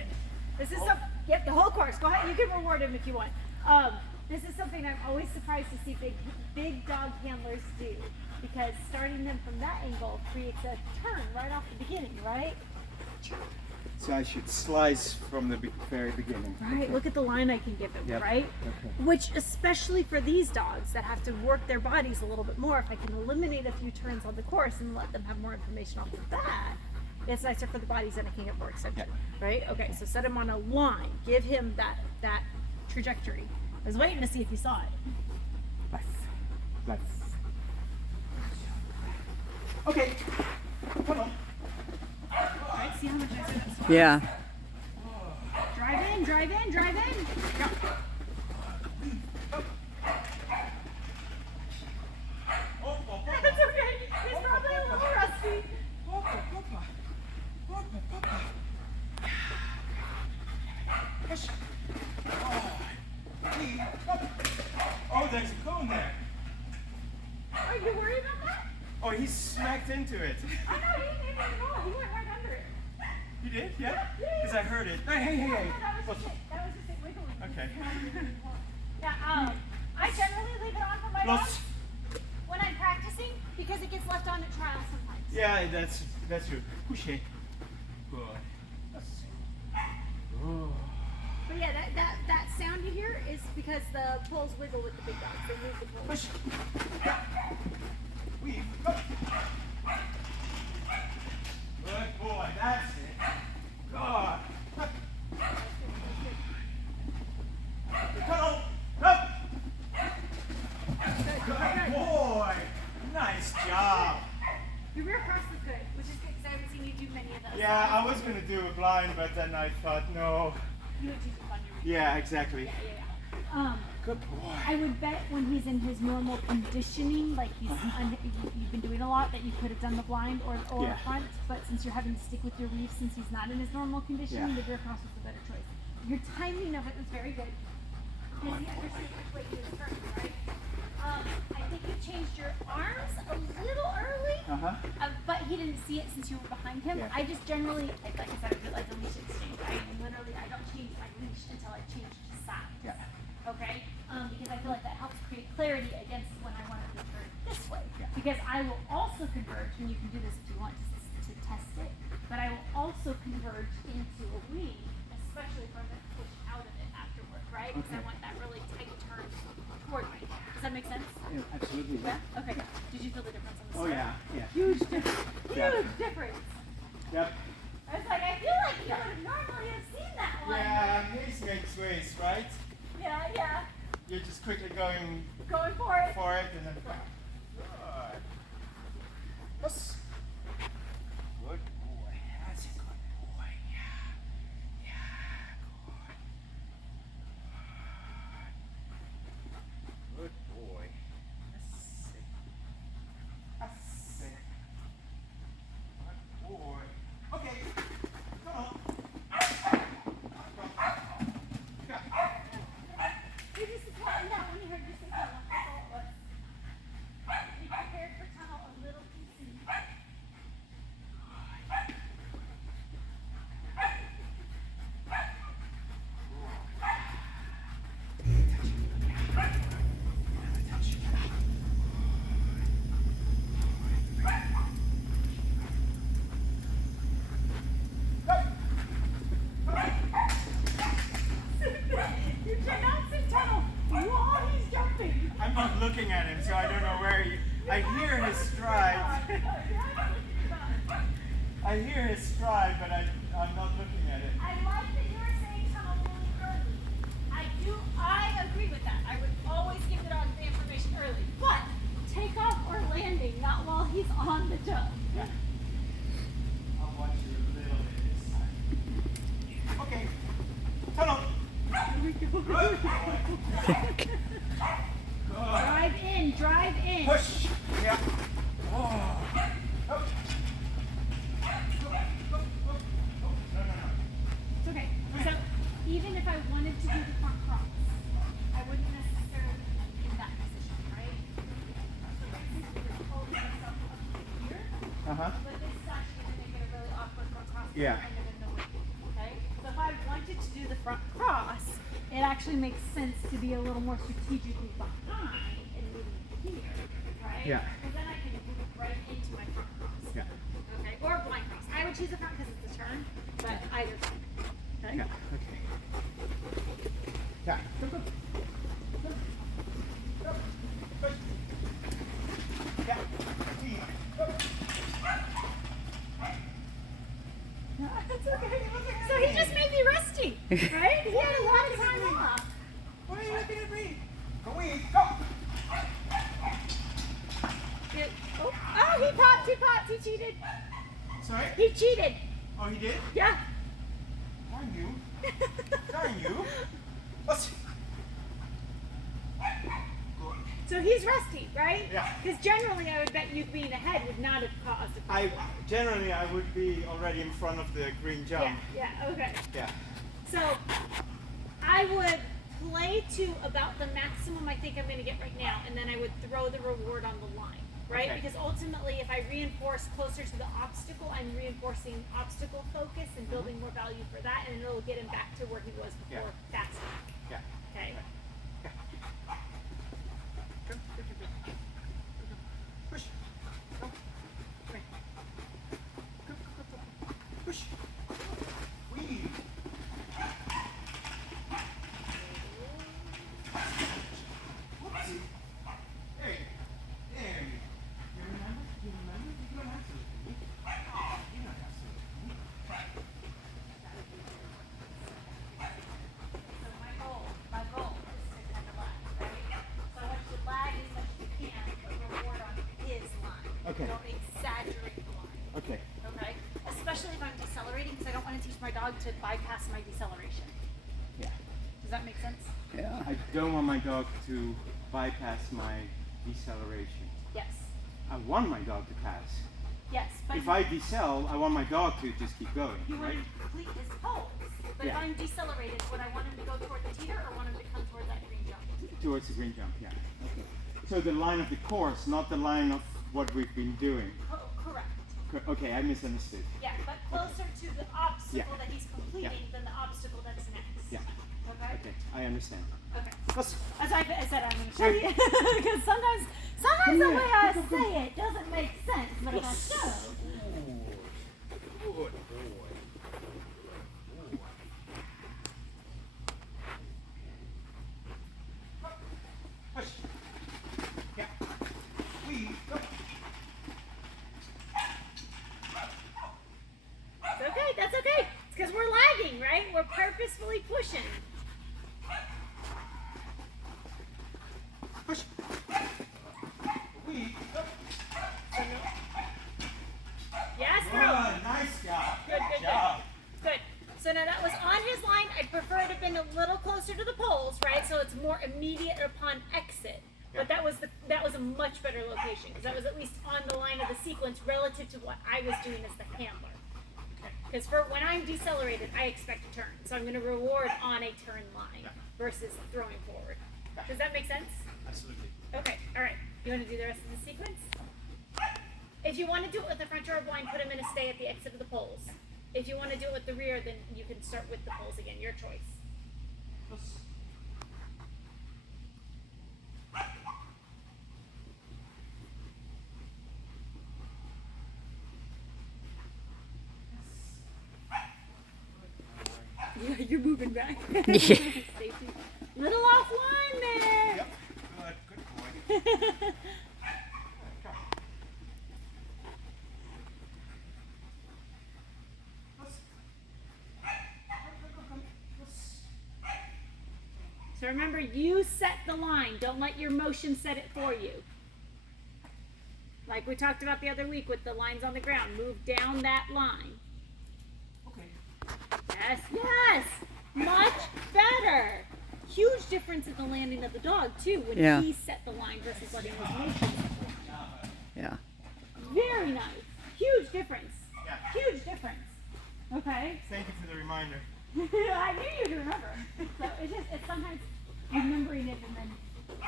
Good. This is yep, the whole course. Go ahead. You can reward him if you want. This is something I'm always surprised to see big dog handlers do, because starting them from that angle creates a turn right off the beginning, right? So I should slice from the very beginning. Right. Okay. Look at the line I can give him, Yep. right? Okay. Which, especially for these dogs that have to work their bodies a little bit more, if I can eliminate a few turns on the course and let them have more information off the bat, it's nicer for the bodies and I can get more extension, right? Okay, so set him on a line. Give him that trajectory. I was waiting to see if you saw it. Life. Okay. Come on. Right, see how much I said that's Yeah. Drive in, drive in, drive in. Go. That's okay. He's probably a little rusty. Oh, there's a cone there. Are you worried about that? Oh, he smacked into it. Oh no, he didn't even fall. He went right under it. You did? Yeah? Because I heard it. Hey. No, that was just it. That was just it wiggling. Okay. Yeah, I generally leave it on for my Los. dogs when I'm practicing because it gets left on at trial sometimes. Yeah, that's true. Push it. Good. Oh. But yeah, that sound you hear is because the poles wiggle with the big dogs. They move the poles. Push. Weave. Go. Good boy. That's it. God. Go. Up. Good boy. Nice job. Your rear cross is good, which is good because I haven't seen you do many of those. Yeah, I was gonna do a blind, but then I thought no. You would teach it on your Yeah, exactly. Yeah. Good boy. I would bet when he's in his normal conditioning, like you've been doing a lot, that you could have done the blind or Yeah. front, but since you're having to stick with your weave since he's not in his normal conditioning, the rear cross was the better choice. Your timing of it was very good. Because he understood which way he was turning, right? I think you changed your arms a little early, but he didn't see it since you were behind him. Yeah. I just generally, like I said, I feel like the leash exchange. I don't change my leash until I change sides. Yeah. Okay? Because I feel like that helps create clarity against when I want to convert this way. Yeah. Because I will also converge, and you can do this if you want to test it, but I will also converge into a weave, especially if I'm going to push out of it afterward, right? Because I want that really tight turn toward me. Does that make sense? Yeah, absolutely. Yeah? Okay. Did you feel the difference on the Oh start? yeah. Huge difference. Yeah. Huge difference. Yep. I was like, I feel like you would normally have seen that one. Yeah, this makes ways, right? Yeah. You're just quickly going Going for it. for it and then. Good. Yes. Good boy. That's a good boy. Yeah. Good boy. That's it. Good boy. Okay. Come on. You just that when you heard you say tunnel. That's all it was. Be prepared for tunnel a little too soon. You cannot say tunnel while he's jumping. I'm not looking at him, so I don't know where he. I hear his stride. I hear his stride, but I'm not looking at it. I like that you were saying tunnel really early. I agree with that. I would always give the dog the information early. But takeoff or landing, not while he's on the jump. I'll watch you a little bit this time. Okay. Tunnel. Good. Drive in. Push. Yeah. Oh. Oh. No. It's okay. So even if I wanted to do the front cross, I wouldn't necessarily be in that position, right? So for instance, you could hold yourself up here, but this is actually going to make it a really awkward front cross. Yeah. Kind of in the way, okay? So if I the front cross, it actually makes sense to be a little more strategically behind and moving here, right? Yeah. Because then I can move right into my front cross. Yeah. Okay, or a blind cross. I would choose the front because it's a turn, but either side. Okay? Yeah. Okay. Yeah. Go, go. Go. Go. Push. Yeah. Go. That's okay. So he just made me rusty, right? He had a lot of time off. Why are you looking at me? Go in. Go. Oh, he popped, he cheated. Sorry? He cheated. Oh, he did? Yeah. Darn you. Darn you. Let's. Good. So he's rusty, right? Yeah. Because generally I would bet you being ahead would not have caused a problem. Generally I would be already in front of the green jump. Yeah, okay. Yeah. So I would play to about the maximum I think I'm going to get right now, and then I would throw the reward on the line, right? Okay. Because ultimately, if I reinforce closer to the obstacle, I'm reinforcing obstacle focus and building more value for that, and it'll get him back to where he was before faster. Yeah. Okay. Go. Go, go, go, go. Go, go. Push. Go. Come here. Go, go, go, go. Push. Whee. Whoopsie. There you go. There you go. You remember? You remember? You don't have to look at me. Oh, you don't have to look at me. So my goal is to kind of lag, right? So I want you to lag as much as you can, but reward on his line. Okay. Don't exaggerate the line. Okay. Okay? Especially if I'm decelerating, because I don't want to teach my dog to bypass my deceleration. Yeah. Does that make sense? Yeah. I don't want my dog to bypass my deceleration. Yes. I want my dog to pass. Yes, but If I decel, I want my dog to just keep going, you want right? to complete his pose. But if Yeah. I'm decelerated, would I want him to go toward the teeter or want him to come toward that green jump? Towards the green jump, yeah. Okay. So the line of the course, not the line of what we've been doing. Correct. Okay, I misunderstood. Yeah, but closer to the obstacle that he's completing Yeah. than the obstacle that's next. Yeah. Okay? Okay, I understand. Okay. Let's. As I said, I'm going to show you. Because sometimes the way I say it doesn't make sense, but if I show. Good boy. Push. Yeah. We go. It's okay, that's okay. It's because we're lagging, right? We're purposefully pushing. Push. We go. Yes, Good. bro. Nice job. Good job. Good. So now that was on his line. I'd prefer it have been a little closer to the poles, right? So it's more immediate upon exit. But that was a much better location because that was at least on the line of the sequence relative to what I was doing as the handler. Because for when I'm decelerated, I expect a turn. So I'm going to reward on a turn line versus throwing forward. Does that make sense? Absolutely. Okay, all right. You want to do the rest of the sequence? If you want to do it with the front door blind, put him in a stay at the exit of the poles. If you want to do it with the rear, then you can start with the poles again. Your choice. Yeah, you're moving back. Safety. Little offline there. Yep. Good. Good boy. So remember, you set the line. Don't let your motion set it for you. Like we talked about the other week with the lines on the ground. Move down that line. Okay. Yes, yes. Much better. Huge difference in the landing of the dog, too, when he set the line versus letting his motion set the line. Yeah. Very nice. Huge difference. Yeah. Huge difference. Okay? Thank you for the reminder. I knew you'd remember. So it's sometimes remembering it and then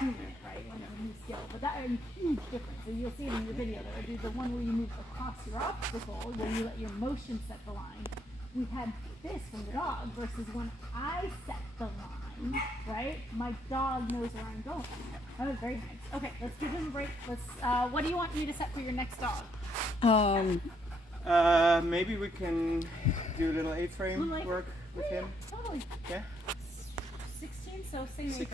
doing it, right? When it's a new skill. But that is a huge difference. So you'll see it in your video that I do the one where you move across your obstacle, where you let your motion set the line, we had this from the dog versus when I set the line, right? My dog knows where I'm going. That was very nice. Okay, let's give him a break. What do you want me to set for your next dog? Maybe we can do a little A-frame Little A-frame? work with him. Totally. Yeah. 16, so same age.